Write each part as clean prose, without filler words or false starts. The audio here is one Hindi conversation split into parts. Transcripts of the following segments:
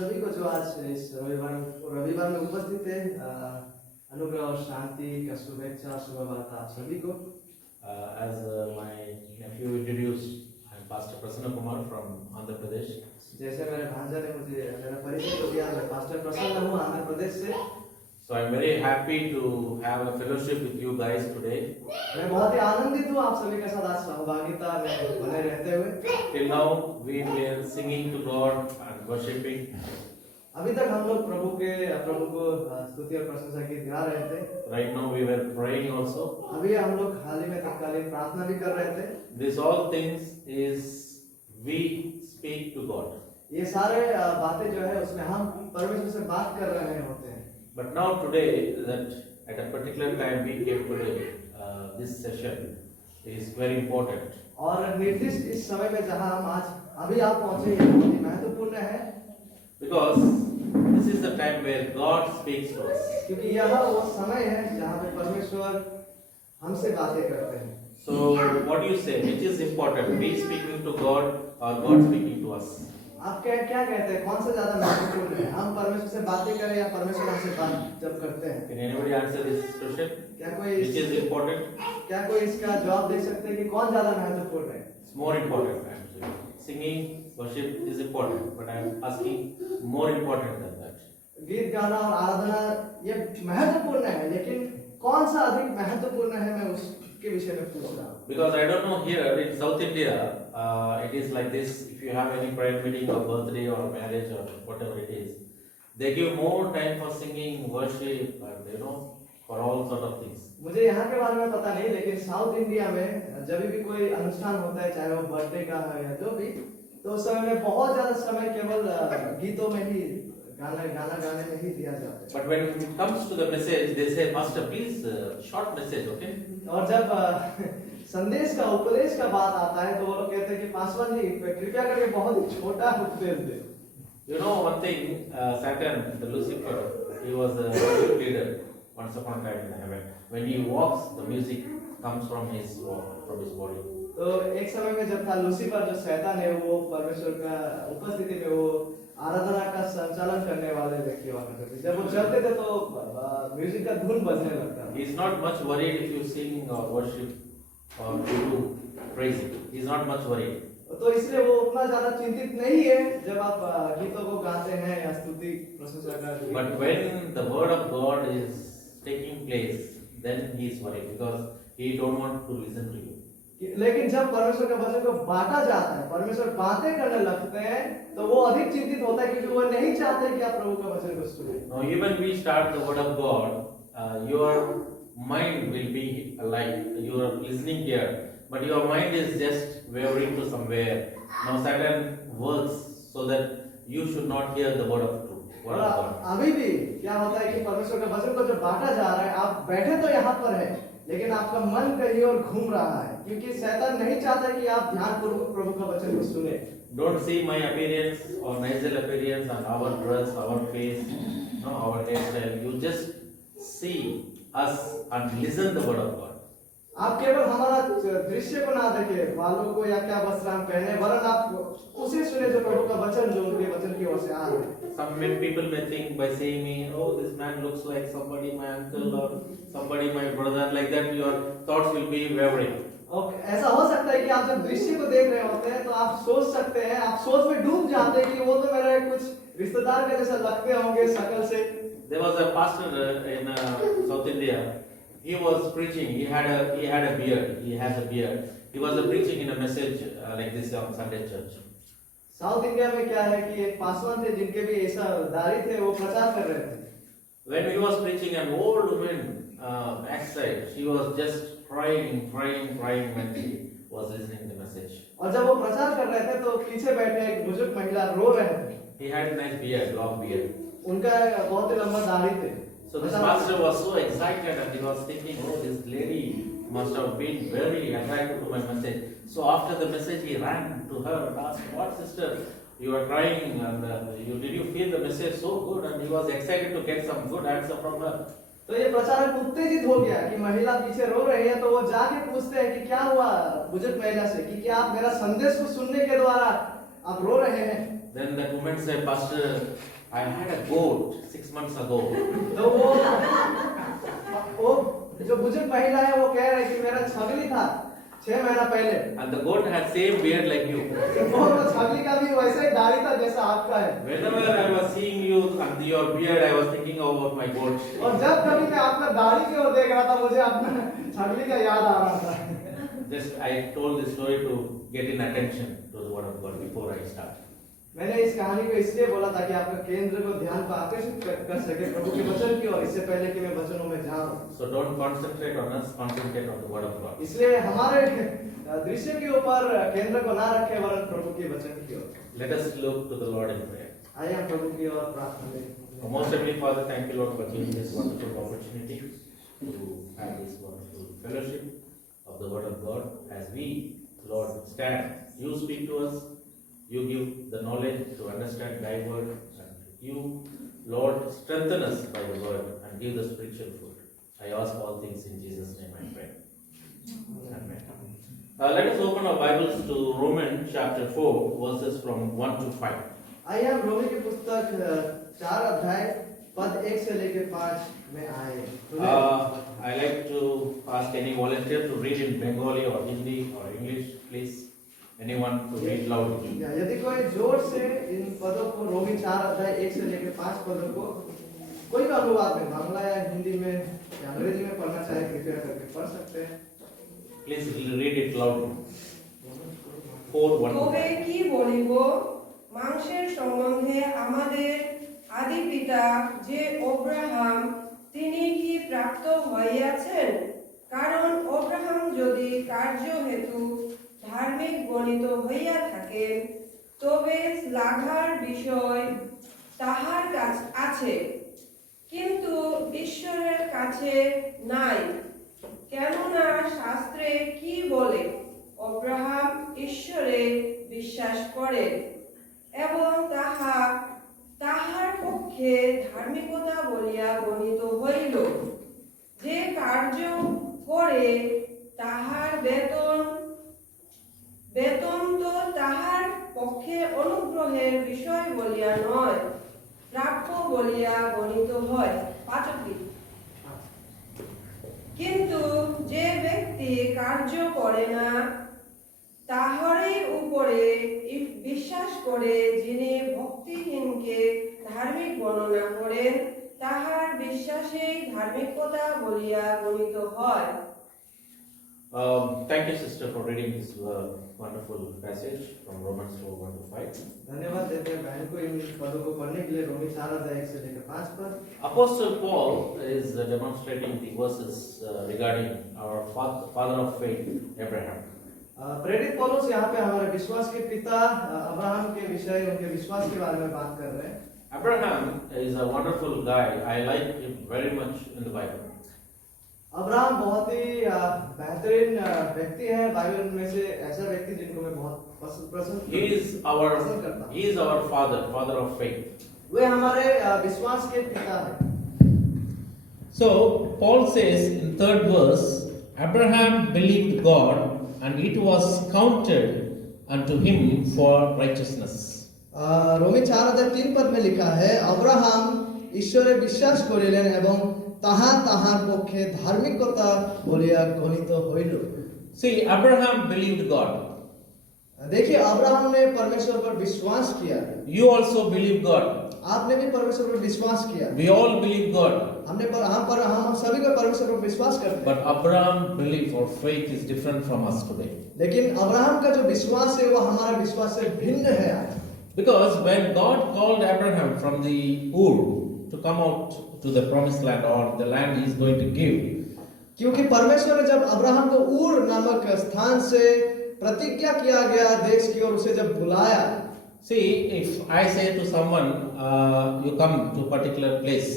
सभी को जो आज इस रविवार में उपस्थित है, अनुग्रह और शांति का शुभेच्छा शुभवार्ता आप सभी को। As my nephew introduced, I'm Pastor Prasanna Kumar from Andhra Pradesh. जैसे मेरे भांजा ने मुझे मेरा परिचय तो दिया, मैं पास्टर प्रसन्न हूँ आंध्र प्रदेश से। So I'm very happy to have a fellowship with you guys today. मैं बहुत ही आनंदित हूँ आप सभी के साथ आज सहभागिता में बने रहते हुए। Till now we were singing to God and worshiping. अभी तक हम लोग प्रभु को स्तुति और प्रशंसा गीत गा रहे थे। Right now we were praying also. अभी हम लोग हाल ही में तत्कालीन प्रार्थना भी कर रहे थे। This all things is we speak to God. ये सारे बातें जो है उसमें हम परमेश्वर से बात कर रहे होते हैं। But now today that at a particular time we came today, this session is very important. और निर्दिष्ट इस समय में जहाँ हम आज अभी आप पहुँचे ये बहुत ही महत्वपूर्ण है। Because this is the time where God speaks to us. क्योंकि यह वो समय है जहाँ पे परमेश्वर हमसे बातें करते हैं। So what do you say? Which is important? We speaking to God or God speaking to us? आप क्या कहते हैं, कौन सा ज्यादा महत्वपूर्ण है, हम परमेश्वर से बातें करें या परमेश्वर हमसे बात जब करते हैं? Can anybody answer this question? Which is important? क्या कोई इसका जवाब दे सकते हैं कि कौन ज्यादा महत्वपूर्ण है? It's more important actually. Singing, worship is important, but I am asking more important than that. गीत गाना और आराधना ये महत्वपूर्ण है, लेकिन कौन सा अधिक महत्वपूर्ण है, मैं उसके विषय में पूछ रहा हूँ। Because I don't know here in South India, it is like this. If you have any prayer meeting or birthday or marriage or whatever it is, they give more time for singing, worship, and for all sort of things. मुझे यहाँ के बारे में पता नहीं, लेकिन साउथ इंडिया में जब भी कोई अनुष्ठान होता है, चाहे वो बर्थडे का है या जो भी, तो उस समय में बहुत ज्यादा समय केवल गीतों में ही गाना गाने में ही दिया जाता है। But when it comes to the message, they say, Pastor, please short message, okay? और जब संदेश का उपदेश का बात आता है तो वो लोग कहते हैं कि पासवान जी कृपया करके बहुत ही छोटा उपदेश दे। You know one thing, Satan, the Lucifer, he was a music leader once upon a time in heaven. When he walks, the music comes from his body. तो एक समय में जब था लूसीफर जो शैतान है, वो परमेश्वर का उपस्थिति में वो आराधना का संचालन करने वाले व्यक्ति हुआ करते थे। जब वो चलते थे तो म्यूजिक का धुन बजने लगता। He is not much worried if you sing or worship or you do praise. He is not much worried. तो इसलिए वो उतना ज्यादा चिंतित नहीं है जब आप गीतों को गाते हैं या स्तुति प्रशंसा करते हैं। But when the word of God is taking place, then he is worried because he don't want to listen to you. लेकिन जब परमेश्वर के वचन को बांटा जाता है, परमेश्वर बातें करने लगते हैं, तो वो अधिक चिंतित होता है क्योंकि वो नहीं चाहते कि आप प्रभु का वचन को सुने। Now even we start the word of God, your mind will be alive. You are listening here, but your mind is just wavering to somewhere. Now Satan works so that you should not hear the word of truth. Word of God. अभी भी क्या होता है कि परमेश्वर के वचन को जब बांटा जा रहा है, आप बैठे तो यहाँ पर है, लेकिन आपका मन कहीं और घूम रहा है, क्योंकि शैतान नहीं चाहता कि आप ध्यानपूर्वक प्रभु का वचन को सुने। Don't see my appearance or nasal appearance and our dress, our face, our hairstyle. You just see us and listen the word of God. आप केवल हमारा दृश्य को ना देखें, बालों को या क्या वस्त्र हम पहने, वरन आप उसे सुने जो प्रभु का वचन, जो उनके वचन की ओर से आ रहा है। Some people may think by seeing me, oh, this man looks like somebody my uncle or somebody my brother. Like that, your thoughts will be wavering. और ऐसा हो सकता है कि आप जब दृश्य को देख रहे होते हैं तो आप सोच सकते हैं, आप सोच में डूब जाते हैं कि वो तो मेरा कुछ रिश्तेदार के जैसा लगते होंगे शक्ल से। There was a pastor in South India. He was preaching. He had a beard. He has a beard. He was preaching in a message like this on Sunday church. South India में क्या है कि एक पासवान थे जिनके भी ऐसा दाढ़ी थे, वो प्रचार कर रहे थे। When he was preaching, an old woman backside, she was just crying when he was listening to the message. और जब वो प्रचार कर रहे थे तो पीछे बैठे एक बुजुर्ग महिला रो रहे थे। He had a nice beard, long beard. उनका बहुत ही लंबा दाढ़ी थे। So this pastor was so excited and he was thinking, oh, this lady must have been very attracted to my message. So after the message, he ran to her and asked, what sister, you are crying and did you feel the message so good? And he was excited to get some good answer from her. तो ये प्रचारक उत्तेजित हो गया कि महिला पीछे रो रही है, तो वो जाके पूछते हैं कि क्या हुआ बुजुर्ग महिला से, कि क्या आप मेरा संदेश को सुनने के द्वारा आप रो रहे हैं? Then that woman said, Pastor, I had a goat 6 months ago. तो वो जो बुजुर्ग महिला है वो कह रही थी मेरा छगली था 6 महीना पहले। And the goat had same beard like you. वो तो छगली का भी वैसा ही दाढ़ी था जैसा आपका है। Whenever I was seeing you and your beard, I was thinking about my goat. और जब कभी मैं आपका दाढ़ी की ओर देख रहा था मुझे अपना छगली का याद आ रहा था। Just I told this story to get in attention to the word of God before I start. मैंने इस कहानी को इसलिए बोला ताकि आपका केंद्र को ध्यान को आकर्षित कर सके प्रभु के वचन की ओर, इससे पहले कि मैं वचनों में जाऊं। So don't concentrate on us, concentrate on the word of God. इसलिए हमारे दृश्य के ऊपर केंद्र को ना रखें वरन प्रभु के वचन की ओर। Let us look to the Lord in prayer. आइए हम प्रभु की ओर प्रार्थना करें। Most Heavenly Father, thank you, Lord, for giving this wonderful opportunity to have this wonderful fellowship of the word of God. As we, Lord, stand, you speak to us. You give the knowledge to understand thy word, and you, Lord, strengthen us by the word and give the spiritual food. I ask all things in Jesus' name, I pray. Amen. Let us open our Bibles to Romans chapter 4, verses from 1 to 5. आइए हम रोमी की पुस्तक 4 अध्याय पद 1 से लेकर 5 में आए। I like to ask any volunteer to read in Bengali or Hindi or English, please. Anyone to read loudly. यदि कोई जोर से इन पदों को रोमी 4 अध्याय 1 से लेकर 5 पदों को कोई भी अनुवाद में बांग्ला या हिंदी में या अंग्रेजी में पढ़ना चाहे कृपया करके पढ़ सकते हैं। Please read it loudly. 4:1. তবে কি বলিব মাংসের সম্বন্ধে আমাদের আদি পিতা যে অব্রাহাম তিনি কি প্রাপ্ত হইয়াছেন? কারণ অব্রাহাম যদি কার্য হেতু ধার্মিক গণিত হইয়া থাকেন তবে শ্লাঘার বিষয় তাহার কাছে আছে, কিন্তু ঈশ্বরের কাছে নাই। কেননা শাস্ত্রে কি বলে? অব্রাহাম ঈশ্বরে বিশ্বাস করে এবং তাহার পক্ষে ধার্মিকতা বলিয়া গণিত হইল। যে কার্য করে তাহার বেতন তো তাহার পক্ষে অনুগ্রহের বিষয় বলিয়া নয়, প্রাপ্য বলিয়া গণিত হয়। পাঠকটি কিন্তু যে ব্যক্তি কার্য করে না তাহারই উপরে বিশ্বাস করে যিনি ভক্তিহীনকে ধার্মিক বর্ণনা করেন তাহার বিশ্বাসেই ধার্মিকতা বলিয়া গণিত হয়। Thank you, sister, for reading this wonderful passage from Romans 4:1 to 5. धन्यवाद देते हैं बहन को इन पदों को पढ़ने के लिए रोमी 4 अध्याय 1 से लेकर 5 पद। Apostle Paul is demonstrating the verses regarding our father of faith, Abraham. प्रेरित पौलुस यहाँ पे हमारे विश्वास के पिता अब्राहम के विषय उनके विश्वास के बारे में बात कर रहे हैं। Abraham is a wonderful guy. I like him very much in the Bible. Abraham बहुत ही बेहतरीन व्यक्ति है बाइबल में से, ऐसा व्यक्ति जिनको मैं बहुत पसंद He is our father of faith. वे हमारे विश्वास के पिता हैं। So Paul says in 3rd verse, Abraham believed God and it was counted unto him for righteousness. रोमी 4 अध्याय 3 पद में लिखा है अब्राहम ईश्वरे বিশ্বাস করিলেন এবং তাহার পক্ষে ধার্মিকতা বলিয়া গণিত হইল। See, Abraham believed God. देखिए अब्राहम ने परमेश्वर पर विश्वास किया। You also believe God. आपने भी परमेश्वर पर विश्वास किया। We all believe God. हम सभी को परमेश्वर पर विश्वास करते हैं। But Abraham belief or faith is different from us today. लेकिन अब्राहम का जो विश्वास है वो हमारे विश्वास से भिन्न है। Because when God called Abraham from the Ur to come out to the promised land or the land he is going to give, क्योंकि परमेश्वर ने जब अब्राहम को ऊर नामक स्थान से प्रतिज्ञा किया गया देश की ओर उसे जब बुलाया। see, if I say to someone, you come to a particular place,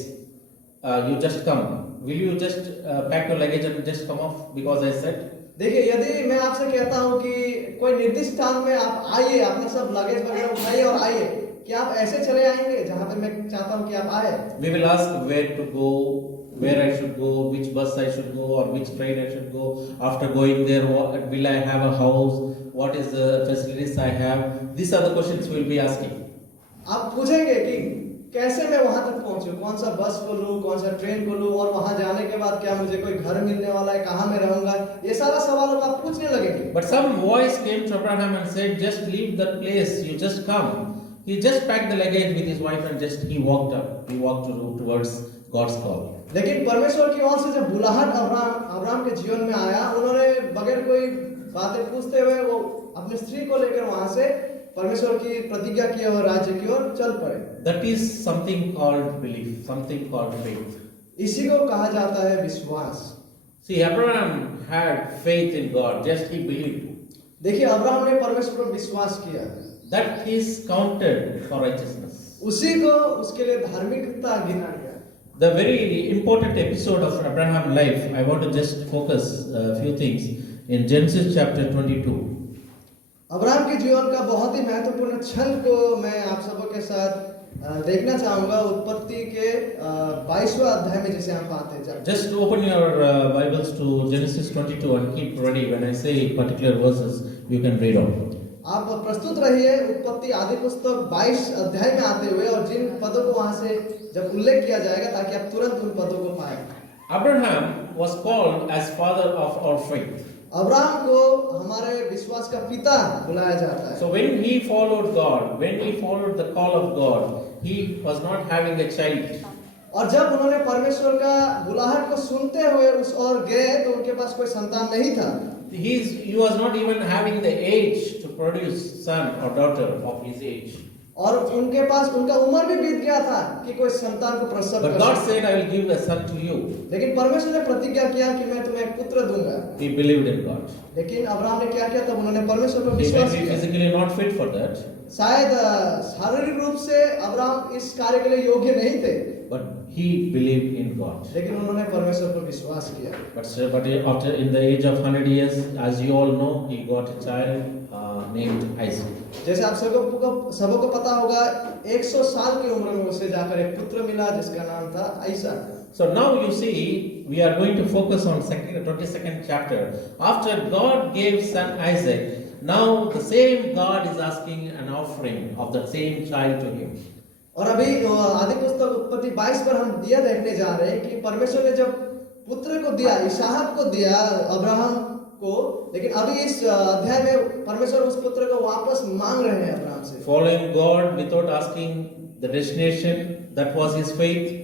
you just come, will you just pack your luggage and just come off because I said? देखिए यदि मैं आपसे कहता हूँ कि कोई निर्दिष्ट स्थान में आप आइए, अपना सब लगेज वगैरह उठाइए और आइए, क्या आप ऐसे चले आएंगे जहाँ पे मैं चाहता हूँ कि आप आए? We will ask where to go, where I should go, which bus I should go or which train I should go. After going there, will I have a house? What is the facilities I have? These are the questions we will be asking. आप पूछेंगे कि कैसे मैं वहां तक पहुंचूं, कौन सा बस को लूं, कौन सा ट्रेन को लूं, और वहां जाने के बाद क्या मुझे कोई घर मिलने वाला है, कहां मैं रहूंगा, ये सारा सवाल आप पूछने लगेंगे। But some voice came to Abraham and said, just leave that place, you just come. He just packed the luggage with his wife and he walked up. He walked towards God's call. लेकिन परमेश्वर की ओर से जब बुलाहट अब्राहम के जीवन में आया, उन्होंने बगैर कोई बातें पूछते हुए वो अपनी स्त्री को लेकर वहां से परमेश्वर की प्रतिज्ञा की और राज्य की ओर चल पड़े। That is something called belief, something called faith. इसी को कहा जाता है विश्वास। See, Abraham had faith in God, just he believed. देखिए, अब्राहम ने परमेश्वर पर विश्वास किया, That is counted for righteousness. उसी को उसके लिए धार्मिकता गिना गया। The very important episode of Abraham's life, I want to just focus a few things in Genesis chapter 22. Abraham के जीवन का बहुत ही महत्वपूर्ण क्षण को मैं आप सबों के साथ देखना चाहूंगा। उत्पत्ति के 22वें अध्याय में जिसे हम पाते हैं। Just open your Bibles to Genesis 22 and keep ready. When I say particular verses, you can read out. आप प्रस्तुत रहिए उत्पत्ति आदि पुस्तक 22 अध्याय में आते हुए, और जिन पदों को वहां से जब उल्लेख किया जाएगा ताकि आप तुरंत उन पदों को पाएं। Abraham was called as father of our faith. Abraham को हमारे विश्वास का पिता बुलाया जाता है। So when he followed God, when he followed the call of God, he was not having a child. और जब उन्होंने परमेश्वर का बुलाहट को सुनते हुए उस ओर गए तो उनके पास कोई संतान नहीं था। He was not even having the age to produce son or daughter of his age. और उनके पास उनका उम्र भी बीत गया था कि कोई संतान को प्रसव But कर God सके। said, I will give a son to you. लेकिन परमेश्वर ने प्रतिज्ञा किया कि मैं तुम्हें एक पुत्र दूंगा। He believed in God. लेकिन अब्राहम ने क्या किया? तब उन्होंने परमेश्वर पर He may विश्वास be किया। physically not fit for that, शायद शारीरिक रूप से अब्राहम इस कार्य के लिए योग्य नहीं थे, but he believed in God. लेकिन उन्होंने परमेश्वर पर विश्वास किया। But after in the age of 100 years, as you all know, he got a child named Isaac. जैसे आप सबों को पता होगा, 100 साल की उम्र में उसे जाकर एक पुत्र मिला जिसका नाम था आइसक। So now you see, we are going to focus on 22nd chapter. After God gave son Isaac, now the same God is asking an offering of the same child to him. और अभी आदि पुस्तक उत्पत्ति 22 पर हम दिया देखने जा रहे हैं कि परमेश्वर ने जब पुत्र को दिया, इसहाक को दिया अब्राहम को, लेकिन अभी इस अध्याय में परमेश्वर उस पुत्र को वापस मांग रहे हैं अब्राहम से। Following God without asking the destination, that was his faith.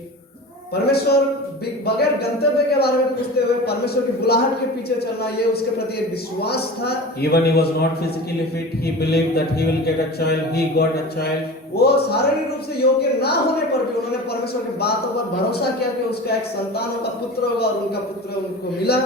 परमेश्वर बगैर गंतव्य के बारे में पूछते हुए परमेश्वर की बुलाहट के पीछे चलना, ये उसके प्रति एक विश्वास था। Even he was not physically fit, he believed that he will get a child. He got a child. वो शारीरिक रूप से योग्य ना होने पर भी उन्होंने परमेश्वर की बातों पर भरोसा किया कि उसका एक संतान होगा, पुत्र होगा, और उनका पुत्र उनको मिला।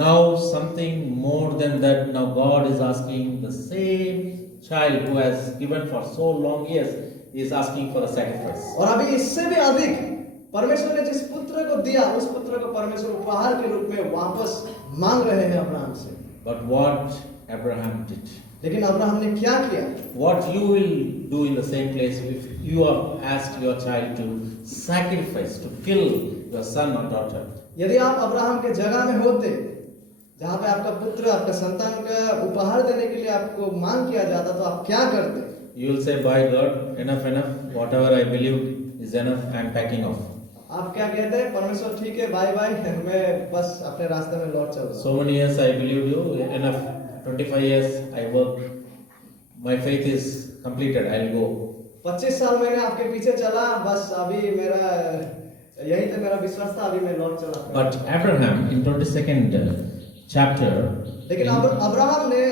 Now something more than that. Now God is asking the same child who has given for so long years is asking for a sacrifice. और अभी इससे भी अधिक परमेश्वर ने जिस पुत्र को दिया, उस पुत्र को परमेश्वर उपहार के रूप में वापस मांग रहे हैं अब्राहम से। But what Abraham did, लेकिन अब्राहम ने क्या किया? what you will do in the same place if you have asked your child to sacrifice, to kill your son or daughter. यदि आप अब्राहम के जगह में होते, जहाँ पे आपका पुत्र, आपका संतान का उपहार देने के लिए आपको मांग किया जाता, तो आप क्या करते? You will say, by God, enough, whatever I believed is enough, I am packing off. आप क्या कहते हैं? परमेश्वर ठीक है, बाय बाय, मैं बस अपने रास्ते में लौट चलूंगा। So many years I believed you, enough. 25 years I worked. My faith is completed, I'll go. 25 साल मैंने आपके पीछे चला, बस अभी मेरा यही तो मेरा विश्वास था, अभी मैं लौट चला। But Abraham in 22nd chapter, लेकिन अब्राहम ने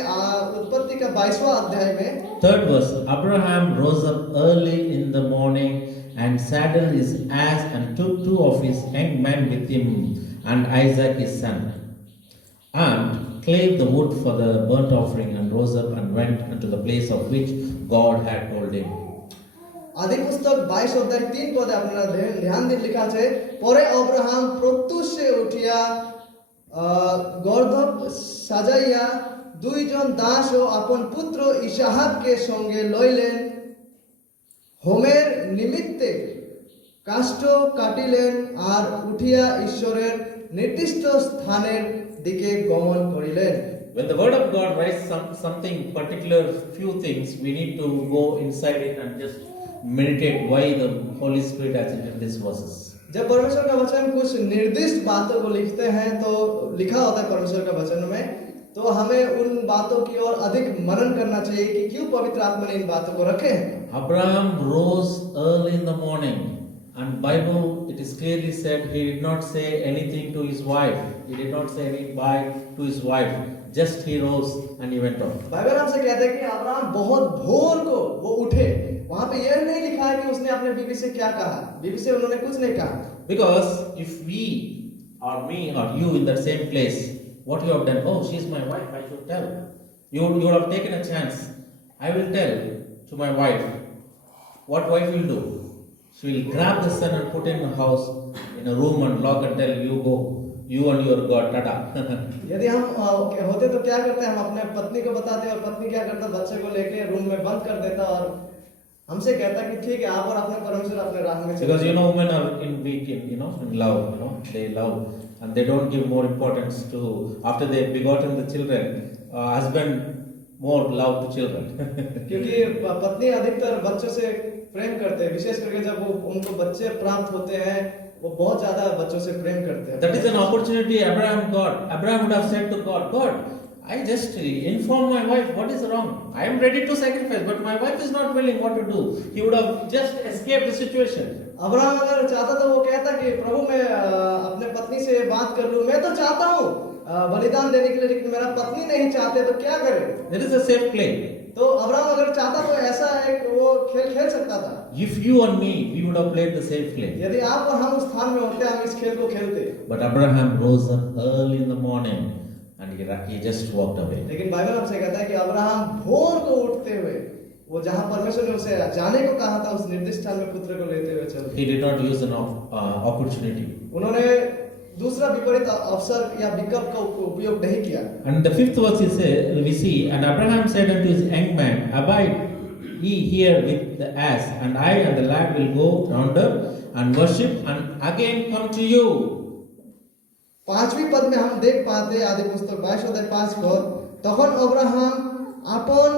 उत्पत्ति का 22वां अध्याय में 3rd verse, Abraham rose up early in the morning and saddled his ass and took 2 of his young men with him and Isaac his son, and clave the wood for the burnt offering, and rose up and went unto the place of which God had told him. आदि पुस्तक 22 अध्याय 3 पद আপনারা ধ্যান দিয়ে লেখা আছে, পরে অব্রাহাম প্রত্যুষে উঠিয়া গর্ধব সাজাইয়া 2 জন দাস ও আপন পুত্র ইসাহাককে সঙ্গে লইলেন, হোমের নিমিত্তে কাষ্ঠ কাটিলেন, আর উঠিয়া ঈশ্বরের নির্দিষ্ট স্থানের দিকে গমন করিলেন। When the word of God writes something particular, few things, we need to go inside it and just meditate why the Holy Spirit has written these verses. जब परमेश्वर का वचन कुछ निर्दिष्ट बातों को लिखते हैं तो लिखा होता है परमेश्वर का वचन में, तो हमें उन बातों की ओर अधिक मनन करना चाहिए कि क्यों पवित्र आत्मा ने इन बातों को रखे हैं। Abraham rose early in the morning, and Bible it is clearly said he did not say anything to his wife. He did not say any bye to his wife. Just he rose and he went off. Bible हमसे कहता है कि अब्राहम बहुत भोर को वो उठे। वहां पे यह नहीं लिखा है कि उसने अपने बीवी से क्या कहा, बीवी से उन्होंने कुछ नहीं कहा। Because if we or me or you in that same place, what you have done? Oh, she is my wife. I should tell. You would have taken a chance. I will tell to my wife. What wife will do? She will grab the son and put him in a house, in a room and lock and tell you go, you and your God, tata. यदि हम होते तो क्या करते, हम अपने पत्नी को बताते और पत्नी क्या करता, बच्चे को लेके रूम में बंद कर देता और हमसे कहता कि ठीक है आप और अपने परमेश्वर अपने राह में चले। Because women are in weak in love, they love and they don't give more importance to after they begotten the children, husband more love to children. क्योंकि पत्नी अधिकतर बच्चों से प्रेम करते हैं, विशेष करके जब वो उनको बच्चे प्राप्त होते हैं वो बहुत ज्यादा बच्चों से प्रेम करते हैं। That is an opportunity Abraham got. Abraham would have said to God, God, I just inform my wife what is wrong. I am ready to sacrifice, but my wife is not willing. What to do? He would have just escaped the situation. Abraham अगर चाहता तो वो कहता कि प्रभु मैं अपने पत्नी से बात कर लूं, मैं तो चाहता हूँ बलिदान देने के लिए, लेकिन मेरा पत्नी नहीं चाहते तो क्या करे। There is a safe play. तो अब्राहम अगर चाहता तो ऐसा एक वो खेल खेल सकता था। If you and me, we would have played the safe play. यदि आप और हम उस स्थान में होते हम इस खेल को खेलते। But Abraham rose up early in the morning and he just walked away. लेकिन बाइबल हमसे कहता है कि अब्राहम भोर को उठते हुए वो जहां परमेश्वर ने उसे जाने को कहा था उस निर्दिष्ट स्थान में पुत्र को लेते हुए चल। He did not use an opportunity. उन्होंने दूसरा विपरीत अवसर या विकल्प का उपयोग नहीं किया। And the fifth verse we see, and Abraham said unto his young man, abide ye here with the ass, and I and the lad will go yonder and worship and again come to you. पांचवी पद में हम देख पाते आदि पुस्तक 22:5 पद, তখন अब्राहम আপন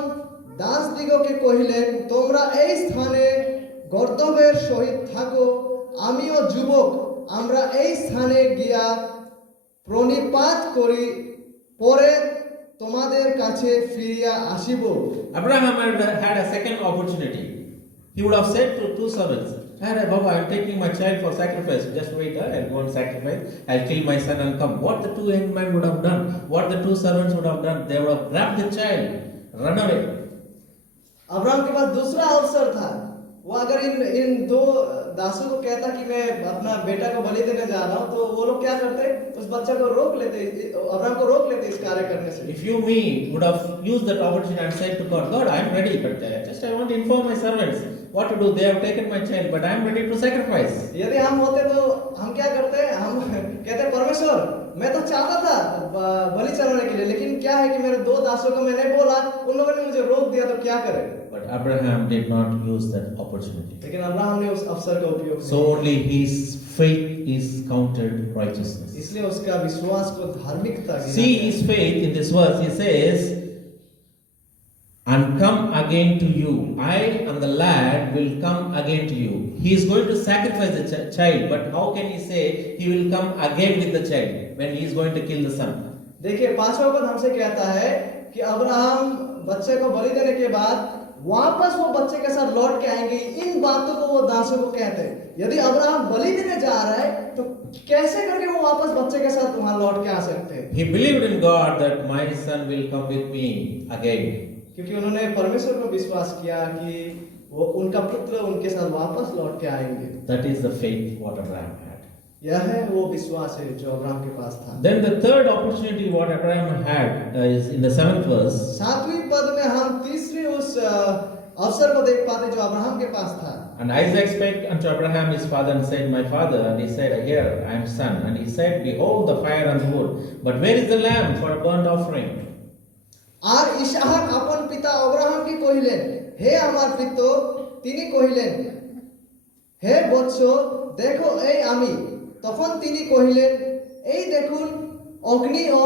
দাস দিগকে কহিলেন তোমরা এই স্থানে গর্দভের সহিত থাকো, আমিও যুবক আমরা এই স্থানে গিয়া প্রণিপাত করি, পরে তোমাদের কাছে ফিরিয়া আসিব। Abraham had a second opportunity. He would have said to two servants, hey Baba, I am taking my child for sacrifice. Just wait, I'll go and sacrifice. I'll kill my son and come. What the two young men would have done, what the two servants would have done, they would have grabbed the child, run away. Abraham के पास दूसरा अवसर था। वो अगर इन दो दासों को कहता कि मैं अपना बेटा को बलि देने जा रहा हूँ, तो वो लोग क्या करते, उस बच्चे को रोक लेते, अब्राहम को रोक लेते इस कार्य करने से। If you me would have used that opportunity and said to God, God, I am ready, but just I want to inform my servants what to do. They have taken my child, but I am ready to sacrifice. यदि हम होते तो हम क्या करते, हम कहते परमेश्वर मैं तो चाहता था बलि चढ़ाने के लिए, लेकिन क्या है कि मेरे दो दासों को मैंने बोला, उन लोगों ने मुझे रोक दिया, तो क्या करें। But Abraham did not use that opportunity. लेकिन अब्राहम ने उस अवसर का उपयोग So only his faith is counted righteousness. इसलिए उसका विश्वास को धार्मिकता। See his faith in this verse. He says, and come again to you. I and the lad will come again to you. He is going to sacrifice the child, but how can he say he will come again with the child when he is going to kill the son? देखिए पांचवा पद हमसे कहता है कि अब्राहम बच्चे को बलि देने के बाद वापस वो बच्चे के साथ लौट के आएंगे। इन बातों को वो दासों को कहते हैं। यदि अब्राहम बलि देने जा रहा है तो कैसे करके वो वापस बच्चे के साथ वहां लौट के आ सकते हैं। He believed in God that my son will come with me again. क्योंकि उन्होंने परमेश्वर को विश्वास किया कि वो उनका पुत्र उनके साथ वापस लौट के आएंगे। That is the faith what Abraham had. यह है वो विश्वास है जो अब्राहम के पास था। Then the third opportunity what Abraham had is in the 7th verse. सातवीं पद में हम तीसरी उस अवसर को देख पाते जो अब्राहम के पास था। And Isaac spake unto Abraham his father and said, my father. And he said, here I am son. And he said, behold the fire and the wood, but where is the lamb for a burnt offering? আর ইসহাক আপন পিতা অব্রাহামকে কহিলেন, হে আমার পিতা। তিনি কহিলেন, হে বৎস, দেখো এই আমি। তখন তিনি কহিলেন, এই দেখুন অগ্নি ও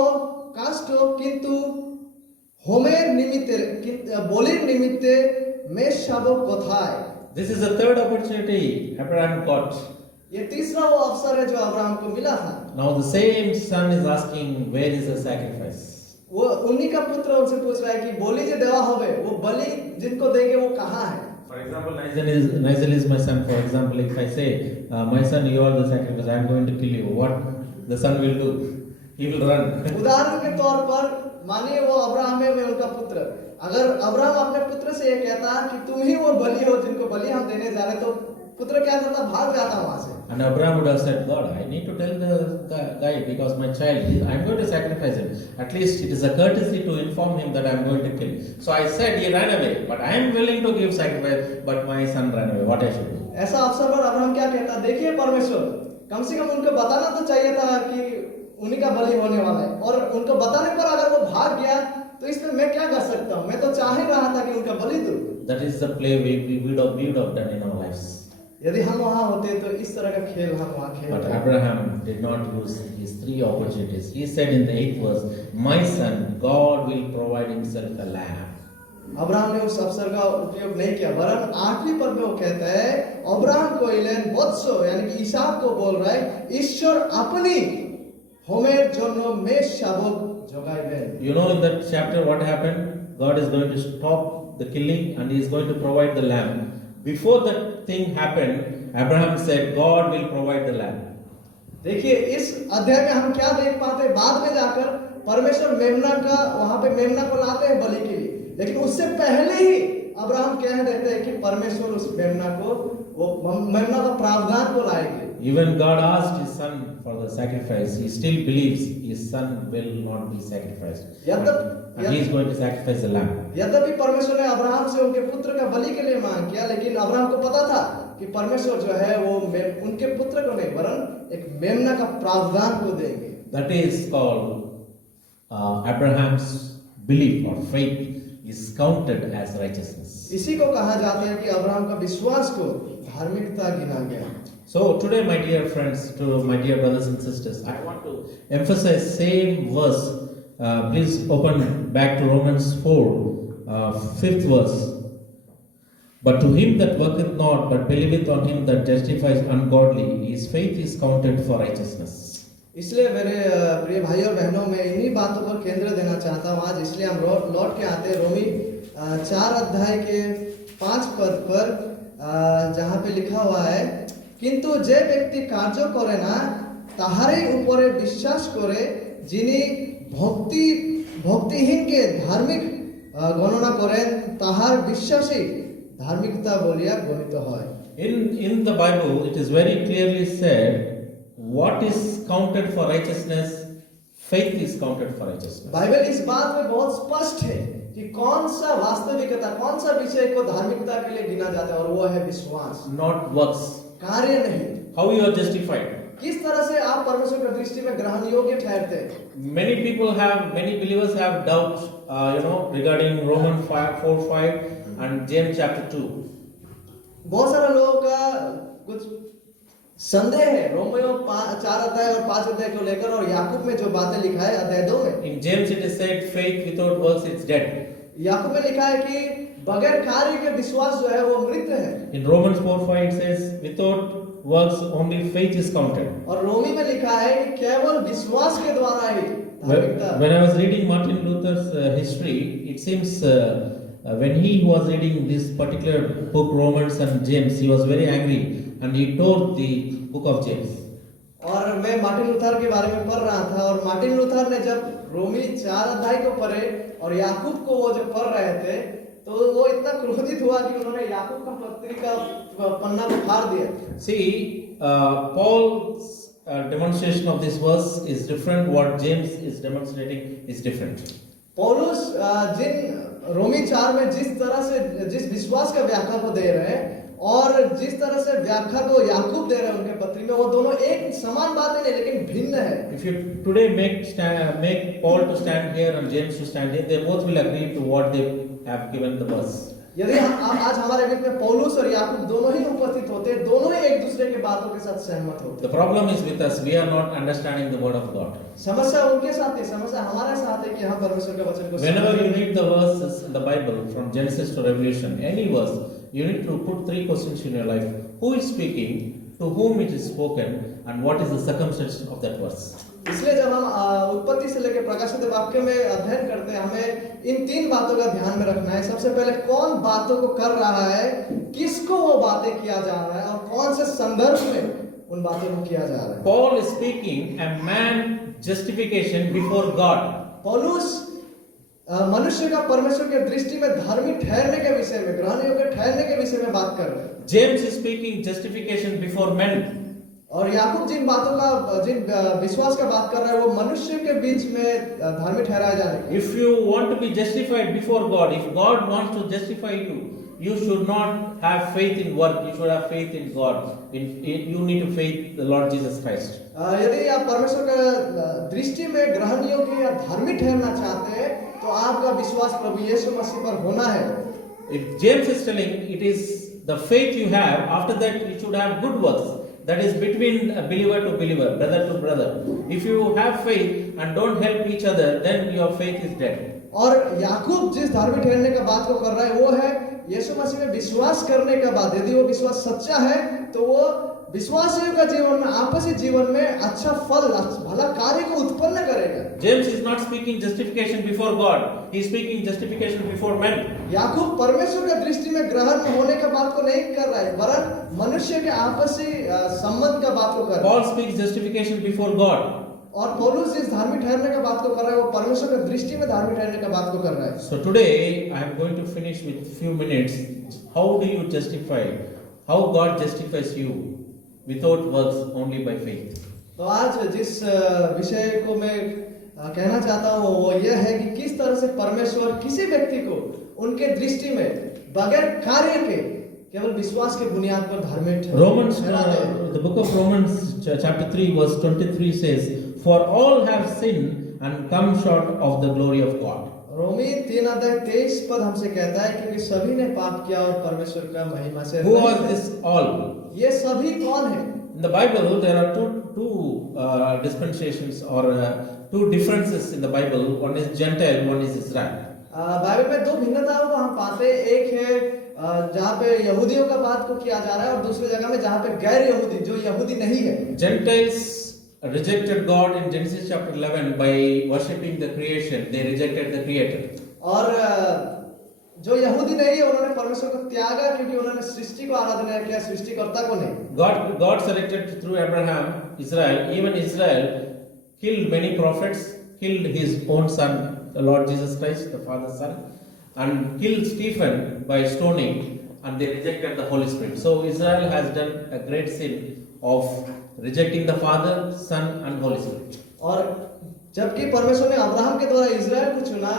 কাষ্ঠ, কিন্তু হোমের নিমিত্তে বলির নিমিত্তে মেষ শাবক কোথায়? This is the third opportunity Abraham got. ये तीसरा वो अवसर है जो अब्राहम को मिला था। Now the same son is asking, where is the sacrifice? वो उन्हीं का पुत्र उनसे पूछ रहा है कि बोली जो देवा होवे वो बलि जिनको देंगे वो कहाँ है। For example, Nigel is my son. For example, if I say, my son, you are the sacrifice, I am going to kill you. What the son will do? He will run. उदाहरण के तौर पर मानिए वो अब्राहम है, मैं उनका पुत्र। अगर अब्राहम अपने पुत्र से ये कहता कि तुम ही वो बलि हो जिनको बलि हम देने जा रहे, तो पुत्र क्या करता, भाग जाता वहां से। And Abraham would have said, God, I need to tell the guy because my child, I am going to sacrifice him. At least it is a courtesy to inform him that I am going to kill. So I said he ran away, but I am willing to give sacrifice, but my son ran away. What I should do? ऐसा अवसर पर अब्राहम क्या कहता, देखिए परमेश्वर, कम से कम उनको बताना तो चाहिए था कि उन्हीं का बलि होने वाला है, और उनको बताने पर अगर वो भाग गया तो इसमें मैं क्या कर सकता हूँ, मैं तो चाह ही रहा था कि उनका बलि दूं। That is the play we would have done in our lives. यदि हम वहां होते तो इस तरह का खेल हम वहां But खेलते। Abraham did not use his 3 opportunities. He said in the 8th verse, my son, God will provide himself a lamb. Abraham ने उस अवसर का उपयोग नहीं किया, वरन 8वीं पद में वो कहता है, अब्राहम को इलेन वत्सो यानी कि ईसाक को बोल रहा है, ईश्वर अपनी होमेर जोनो में शाबक जोगाइबेन। You know in that chapter what happened? God is going to stop the killing and he is going to provide the lamb. Before that thing happened, Abraham said, God will provide the lamb. देखिए इस अध्याय में हम क्या देख पाते हैं, बाद में जाकर परमेश्वर मेमना का वहां पे मेमना को लाते हैं बलि के लिए, लेकिन उससे पहले ही अब्राहम कह देते हैं कि परमेश्वर उस मेमना को, वो मेमना का प्रावधान को लाएंगे। Even God asked his son for the sacrifice. He still believes his son will not be sacrificed. And he is going to sacrifice the lamb. यद्यपि परमेश्वर ने अब्राहम से उनके पुत्र का बलि के लिए मांग किया, लेकिन अब्राहम को पता था कि परमेश्वर जो है वो उनके पुत्र को नहीं वरन एक मेमना का प्रावधान को देंगे। That is called Abraham's belief or faith is counted as righteousness. इसी को कहा जाता है कि अब्राहम का विश्वास को धार्मिकता गिना गया। So today, my dear friends, to my dear brothers and sisters, I want to emphasize same verse. Please open back to Romans 4, 5th verse. But to him that worketh not, but believeth on him that justifies ungodly, his faith is counted for righteousness. इसलिए मेरे प्रिय भाइयों और बहनों, मैं इन्हीं बातों पर केंद्र देना चाहता हूँ आज। इसलिए हम लौट के आते हैं रोमी 4 अध्याय के 5 पद पर, जहाँ पे लिखा हुआ है, किंतु जे व्यक्ति कार्य करे ना ताहारे ऊपरे विश्वास करे, जिनी भक्तिहीन के धार्मिक गणना करें, ताहार विश्वासी धार्मिकता बोलिया गणित है। In the Bible, it is very clearly said what is counted for righteousness, faith is counted for righteousness. Bible इस बात में बहुत स्पष्ट है कि कौन सा वास्तविकता, कौन सा विषय को धार्मिकता के लिए गिना जाता है, और वो है विश्वास, Not works. कार्य नहीं। How you are justified? किस तरह से आप परमेश्वर की दृष्टि में ग्रहण योग्य ठहरते हैं। Many believers have doubts, regarding Romans 4:5 and James chapter 2. बहुत सारे लोगों का कुछ संदेह है रोमियो 4 अध्याय और 5 अध्याय को लेकर, और याकूब में जो बातें लिखा है अध्याय 2 में। In James it is said, faith without works is dead. याकूब में लिखा है कि बगैर कार्य के विश्वास जो है वो मृत है। In Romans 4:5 it says, without works only faith is counted. और रोमी में लिखा है कि केवल विश्वास के द्वारा ही धार्मिकता। When I was reading Martin Luther's history, it seems when he was reading this particular book, Romans and James, he was very angry and he tore the book of James. और मैं मार्टिन लूथर के बारे में पढ़ रहा था, और मार्टिन लूथर ने जब रोमी 4 अध्याय को पढ़े और याकूब को वो जब पढ़ रहे थे, तो वो इतना क्रोधित हुआ कि उन्होंने याकूब का पत्रिका पन्ना को फाड़ दिया। See, Paul's demonstration of this verse is different. What James is demonstrating is different. पौलुस जिन रोमी 4 में जिस तरह से जिस विश्वास का व्याख्या को दे रहे हैं और जिस तरह से व्याख्या को याकूब दे रहे हैं उनके पत्री में, वो दोनों एक समान बातें नहीं लेकिन भिन्न है। If you today make Paul to stand here and James to stand here, they both will agree to what they have given the verse. यदि आज हमारे बीच में पौलुस और याकूब दोनों ही उपस्थित होते, दोनों ही एक दूसरे के बातों के साथ सहमत होते। The problem is with us. We are not understanding the word of God. समस्या उनके साथ है, समस्या हमारे साथ है कि हम परमेश्वर के वचन को Whenever you read the verses in the Bible from Genesis to Revelation, any verse, you need to put three questions in your life. Who is speaking, to whom it is spoken, and what is the circumstance of that verse? इसलिए जब हम उत्पत्ति से लेकर प्रकाशित वाक्य में अध्ययन करते हैं, हमें इन तीन बातों का ध्यान में रखना है। सबसे पहले कौन बातों को कर रहा है, किसको वो बातें किया जा रहा है, और कौन से संदर्भ में उन बातों को किया जा रहा है। Paul is speaking a man justification before God. पौलुस मनुष्य का परमेश्वर के दृष्टि में धार्मिक ठहरने के विषय में, ग्रहण योग्य ठहरने के विषय में बात कर रहे हैं। James is speaking justification before men. और याकूब जिन बातों का, जिन विश्वास का बात कर रहा है, वो मनुष्य के बीच में धार्मिक ठहराए जाने के। If you want to be justified before God, if God wants to justify you, you should not have faith in work. You should have faith in God. You need to faith the Lord Jesus Christ. यदि आप परमेश्वर का दृष्टि में ग्रहण योग्य या धार्मिक ठहरना चाहते हैं, तो आपका विश्वास प्रभु यीशु मसीह पर होना है। If James is telling, it is the faith you have. After that, you should have good works. That is between a believer to believer, brother to brother. If you have faith and don't help each other, then your faith is dead. और याकूब जिस धार्मिक ठहरने का बात को कर रहा है, वो है यीशु मसीह में विश्वास करने का बात। यदि वो विश्वास सच्चा है, तो वो विश्वासियों का जीवन में, आपसी जीवन में अच्छा फल, भला कार्य को उत्पन्न करेगा। James is not speaking justification before God. He is speaking justification before men. याकूब परमेश्वर के दृष्टि में ग्रहण होने का बात को नहीं कर रहा है, वरन मनुष्य के आपसी संबंध का बात को कर रहा है। Paul speaks justification before God. और पौलुस जिस धार्मिक ठहरने का बात को कर रहा है, वो परमेश्वर के दृष्टि में धार्मिक ठहरने का बात को कर रहा है। So today I am going to finish with few minutes. How do you justify? How God justifies you without works, only by faith? तो आज जिस विषय को मैं कहना चाहता हूँ, वो यह है कि किस तरह से परमेश्वर किसी व्यक्ति को उनके दृष्टि में बगैर कार्य के केवल विश्वास के बुनियाद पर धार्मिक Romans, ठहराते हैं। the book of Romans, chapter 3, verse 23 says, "For all have sinned and come short of the glory of God." रोमी 3:23 पद हमसे कहता है, क्योंकि सभी ने पाप किया और परमेश्वर का महिमा से Who रहित are हैं। this all? ये सभी कौन है? In the Bible, there are two dispensations or two differences in the Bible. One is Gentile, one is Israel. Bible में दो भिन्नताओं को हम पाते हैं। एक है जहाँ पे यहूदियों का बात को किया जा रहा है, और दूसरी जगह में जहाँ पे गैर यहूदी, जो यहूदी नहीं है। Gentiles rejected God in Genesis chapter 11 by worshipping the creation. They rejected the Creator. और जो यहूदी नहीं है, उन्होंने परमेश्वर को त्यागा, क्योंकि उन्होंने सृष्टि को आराधना किया, सृष्टिकर्ता को नहीं। God selected through Abraham, Israel. Even Israel killed many prophets, killed his own son, the Lord Jesus Christ, the Father's Son, and killed Stephen by stoning, and they rejected the Holy Spirit. So Israel has done a great sin of rejecting the Father, Son, and Holy Spirit. और जबकि परमेश्वर ने अब्राहम के द्वारा इजराइल को चुना,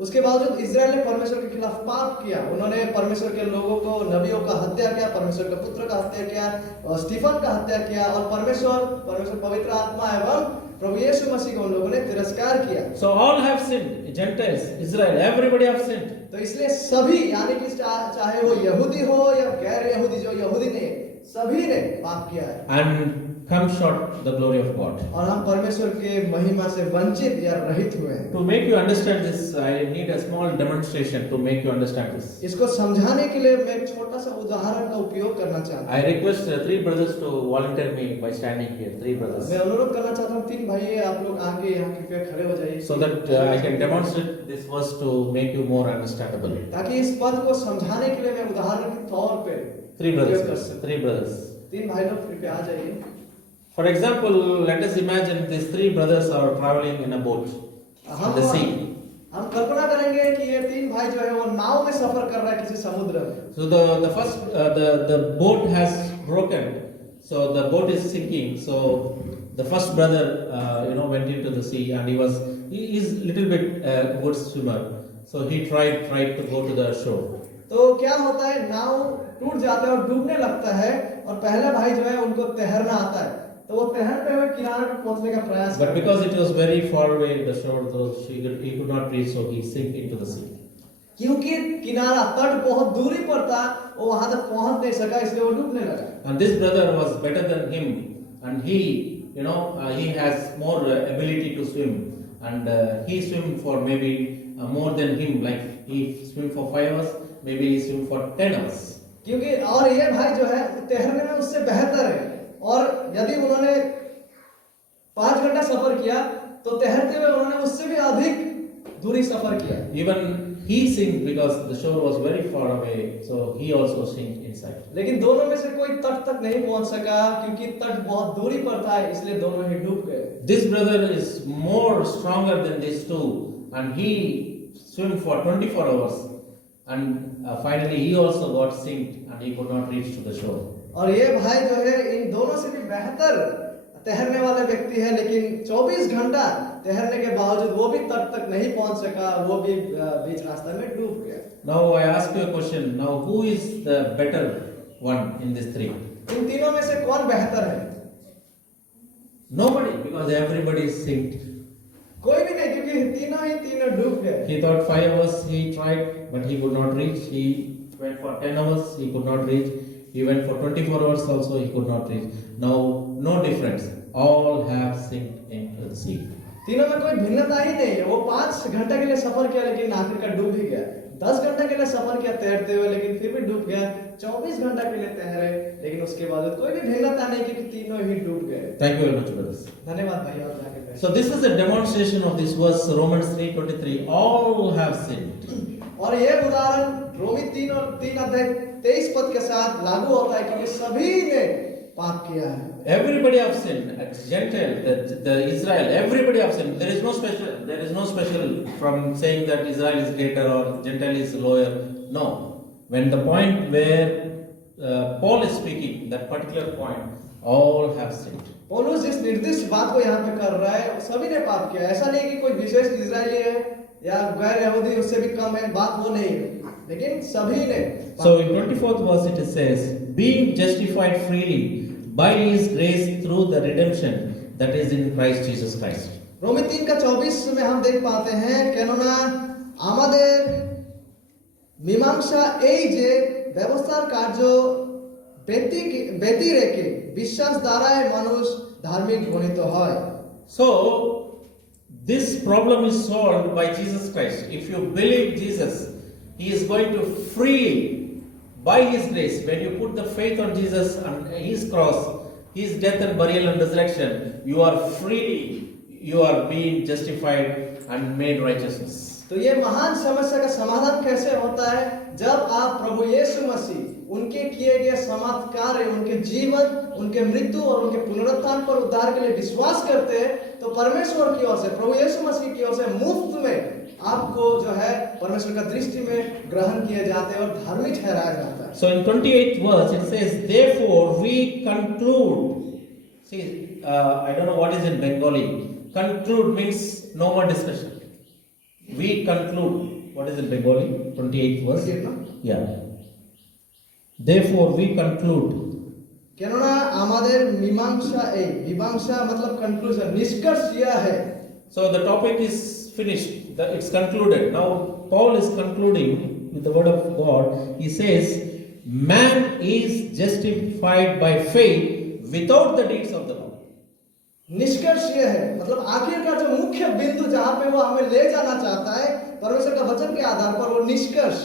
उसके बावजूद इजराइल ने परमेश्वर के खिलाफ पाप किया। उन्होंने परमेश्वर के लोगों को, नबियों का हत्या किया, परमेश्वर के पुत्र का हत्या किया, और स्टीफन का हत्या किया, और परमेश्वर पवित्र आत्मा एवं प्रभु यीशु मसीह को उन लोगों ने तिरस्कार किया। So all have sinned. Gentiles, Israel, everybody have sinned. तो इसलिए सभी, यानी कि चाहे वो यहूदी हो या गैर यहूदी, जो यहूदी नहीं, सभी ने पाप किया है And come short of the glory of God. और हम परमेश्वर के महिमा से वंचित या रहित हुए हैं। To make you understand this, I need a small demonstration to make you understand this. इसको समझाने के लिए मैं एक छोटा सा उदाहरण का उपयोग करना चाहता हूँ। I request three brothers to volunteer me by standing here. Three brothers. मैं अनुरोध करना चाहता हूँ, तीन भाई आप लोग आगे यहाँ कृपया खड़े हो जाइए, So that I can demonstrate this verse to make you more understandable. ताकि इस पद को समझाने के लिए मैं उदाहरण के तौर पे Three उपयोग कर brothers. सकूं। Three brothers. तीन भाई लोग कृपया आ जाइए। For example, let us imagine these three brothers are traveling in a boat on the sea. हम कल्पना करेंगे कि ये तीन भाई जो है वो नाव में सफर कर रहा है किसी समुद्र में। So the first the boat has broken. So the boat is sinking. So the first brother went into the sea, and he is little bit good swimmer. So he tried to go to the shore. तो क्या होता है, नाव टूट जाता है और डूबने लगता है, और पहला भाई जो है उनको तैरना आता है, तो वो तैरते हुए किनारे पर पहुंचने का प्रयास But करता है। because it was very far away the shore, so he could not reach, so he sank into the sea. क्योंकि किनारा, तट बहुत दूरी पर था, वो वहां तक पहुंच नहीं सका, इसलिए वो डूबने लगा। And this brother was better than him, and he has more ability to swim, and he swim for maybe more than him. Like he swim for 5 hours, maybe he swim for 10 hours. क्योंकि और ये भाई जो है तैरने में उससे बेहतर है, और यदि उन्होंने 5 घंटा सफर किया तो तैरते हुए उन्होंने उससे भी अधिक दूरी सफर किया। Even he sinked because the shore was very far away, so he also sinked inside. लेकिन दोनों में से कोई तट तक नहीं पहुंच सका, क्योंकि तट बहुत दूरी पर था, इसलिए दोनों ही डूब गए। This brother is more stronger than these two, and he swam for 24 hours, and finally he also got sinked and he could not reach to the shore. और ये भाई जो है इन दोनों से भी बेहतर तैरने वाले व्यक्ति है, लेकिन 24 घंटा तैरने के बावजूद वो भी तट तक नहीं पहुंच सका, वो भी बीच रास्ते में डूब गया। Now I ask you a question. Now who is the better one in these three? इन तीनों में से कौन बेहतर है? Nobody, because everybody is sinked. कोई भी नहीं, क्योंकि तीनों डूब गए। He thought 5 hours he tried, but he could not reach. He went for 10 hours, he could not reach. He went for 24 hours also, he could not reach. Now, no difference. All have sinked into the sea. तीनों में कोई भिन्नता ही नहीं है। वो 5 घंटे के लिए सफर किया, लेकिन आखिरकार डूब ही गया। 10 घंटे के लिए सफर किया तैरते हुए, लेकिन फिर भी डूब गया। 24 घंटा के लिए तैरे, लेकिन उसके बाद कोई भी भिन्नता नहीं, क्योंकि तीनों ही डूब गए। Thank you very much, brothers. धन्यवाद भाई, और जाके बैठ। So this is a demonstration of this verse, Romans 3:23. All have sinned. और ये उदाहरण रोमी 3 और 3 अध्याय 23 पद के साथ लागू होता है, क्योंकि सभी ने पाप किया है। Everybody have sinned. Gentile, the Israel, everybody have sinned. There is no special from saying that Israel is greater or Gentile is lower. No. When the point where Paul is speaking, that particular point, all have sinned. पौलुस जिस निर्दिष्ट बात को यहाँ पे कर रहा है, सभी ने पाप किया। ऐसा नहीं कि कोई विशेष इजरायली है या गैर यहूदी उससे भी कम है, बात वो नहीं है, लेकिन सभी ने। So in 24th verse it says, being justified freely by his grace through the redemption that is in Christ Jesus Christ. रोमी 3 का 24 में हम देख पाते हैं, কেননা আমাদের মীমাংসা এই যে ব্যবস্থার কার্য ব্যতি রেখে বিশ্বাস দ্বারাই মানুষ ধার্মিক গণিত হয়। So this problem is solved by Jesus Christ. If you believe Jesus, he is going to freely, by his grace, when you put the faith on Jesus and his cross, his death and burial and resurrection, you are freely, you are being justified and made righteousness. तो ये महान समस्या का समाधान कैसे होता है? जब आप प्रभु यीशु मसीह उनके किए गए समाप्त कार्य, उनके जीवन, उनके मृत्यु और उनके पुनरुत्थान पर उद्धार के लिए विश्वास करते हैं, तो परमेश्वर की ओर से, प्रभु यीशु मसीह की ओर से मुफ्त में आपको जो है परमेश्वर का दृष्टि में ग्रहण किए जाते हैं और धार्मिक ठहराया जाता है। So in 28th verse it says, therefore we conclude. See, I don't know what is in Bengali. Conclude means no more discussion. We conclude. What is in Bengali? 28th verse. Yeah. Therefore we conclude. কেননা আমাদের মীমাংসা मतलब कंक्लूजन, निष्कर्ष यह है। So the topic is finished. It's concluded. Now Paul is concluding with the word of God. He says, man is justified by faith without the deeds of the law. निष्कर्ष ये है, मतलब आखिर का जो मुख्य बिंदु जहां पे वो हमें ले जाना चाहता है परमेश्वर का वचन के आधार पर, वो निष्कर्ष,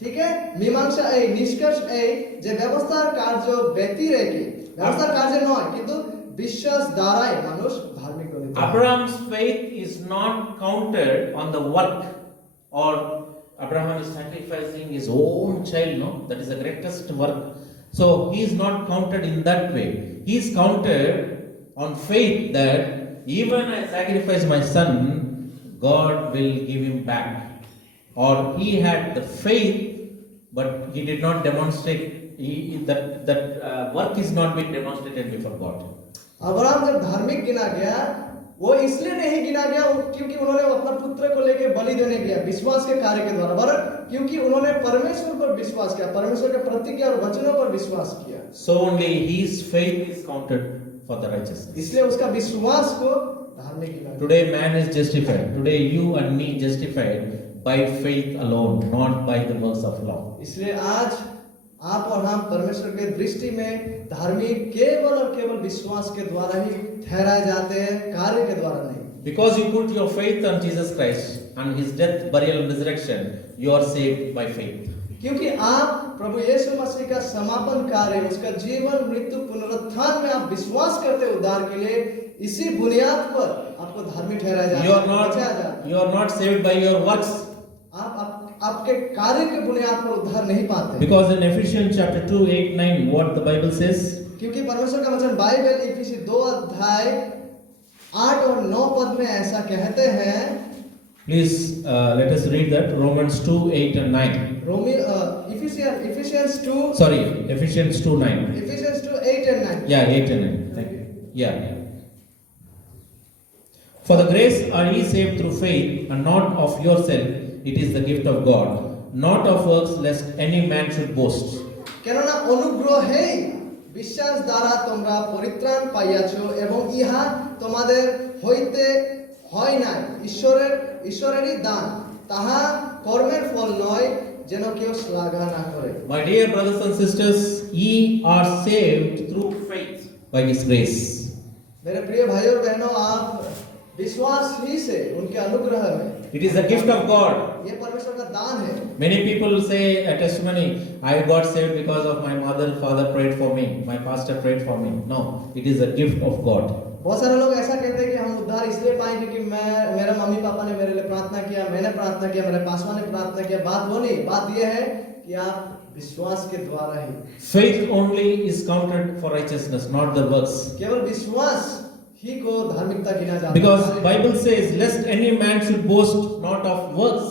ठीक है, मीमांसा ए निष्कर्ष ए যে ব্যবস্থার কার্য ব্যতি রেখে, ব্যবস্থার কার্য নয় কিন্তু বিশ্বাস দ্বারাই মানুষ ধার্মিক গণিত হয়। Abraham's faith is not counted on the work, or Abraham is sacrificing his own child, no? That is the greatest work. So he is not counted in that way. He is counted on faith that even I sacrifice my son, God will give him back. Or he had the faith, but he did not demonstrate that work is not being demonstrated before God. Abraham जब धार्मिक गिना गया, वो इसलिए नहीं गिना गया क्योंकि उन्होंने अपना पुत्र को लेकर बलि देने गया विश्वास के कार्य के द्वारा, वरन क्योंकि उन्होंने परमेश्वर पर विश्वास किया, परमेश्वर के प्रतिज्ञा और वचनों पर विश्वास किया। So only his faith is counted for the righteousness. इसलिए उसका विश्वास को धार्मिक गिना गया। Today man is justified. Today you and me justified by faith alone, not by the works of law. इसलिए आज आप और हम परमेश्वर के दृष्टि में धार्मिक केवल और केवल विश्वास के द्वारा ही ठहराए जाते हैं, कार्य के द्वारा नहीं। Because you put your faith on Jesus Christ and his death, burial and resurrection, you are saved by faith. क्योंकि आप प्रभु यीशु मसीह का समापन कार्य, उसका जीवन मृत्यु पुनरुत्थान में आप विश्वास करते हैं उद्धार के लिए, इसी बुनियाद पर आपको धार्मिक ठहराया जाता है, बचाया जाता है। You are not saved by your works. आपके कार्य के बुनियाद पर उद्धार नहीं पाते। Because in Ephesians chapter 2, 8, 9, what the Bible says? क्योंकि परमेश्वर का वचन बाइबल इफिसी 2 अध्याय 8 और 9 पद में ऐसा कहते हैं। Please let us read that. Romans 2, 8 and 9. Ephesians 2. Sorry, Ephesians 2, 9. Ephesians 2, 8 and 9. Yeah, 8 and 9. Thank you. Yeah. For the grace are ye saved through faith, and not of yourself, it is the gift of God, not of works, lest any man should boast. কেননা অনুগ্রহ হেই বিশ্বাস দ্বারা তোমরা পরিত্রাণ পাইয়াছো, এবং ইহা তোমাদের হইতে হয় নাই, ঈশ্বরেরই দান, তাহা কর্মের ফল নয়, যেন কেউ শ্লাঘা না করে। My dear brothers and sisters, ye are saved through faith by His grace. मेरे प्रिय भाइयों और बहनों, आप विश्वास ही से उनके अनुग्रह में, It is the gift of God. ये परमेश्वर का दान है। Many people say a testimony, I got saved because of my mother, father prayed for me, my pastor prayed for me. No, it is a gift of God. बहुत सारे लोग ऐसा कहते हैं कि हम उद्धार इसलिए पाए क्योंकि मेरा मम्मी पापा ने मेरे लिए प्रार्थना किया, मैंने प्रार्थना किया, मेरे पासवान ने प्रार्थना किया। बात वो नहीं, बात ये है कि आप विश्वास के द्वारा ही। Faith only is counted for righteousness, not the works. केवल विश्वास ही को धार्मिकता गिना जाता है। Because Bible says, lest any man should boast not of works.